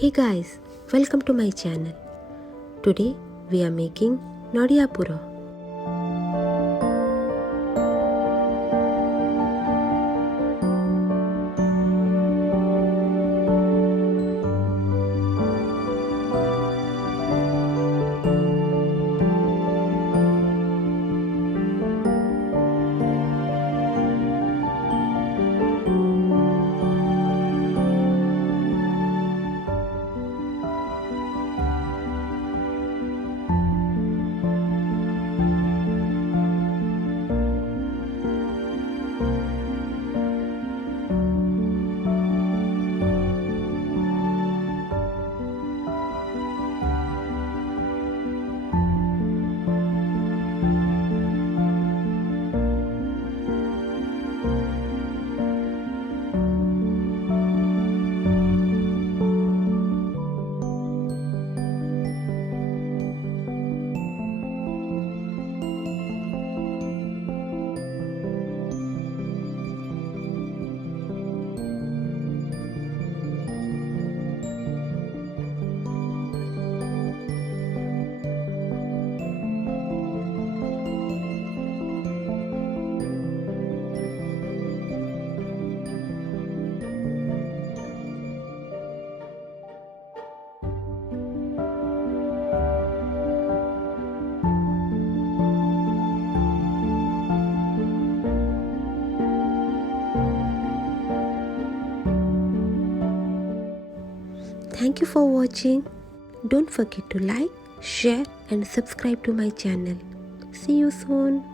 Hey guys, welcome to my channel. Today we are making Nodiyapura. Thank you for watching. Don't forget to like, share and subscribe to my channel. See you soon.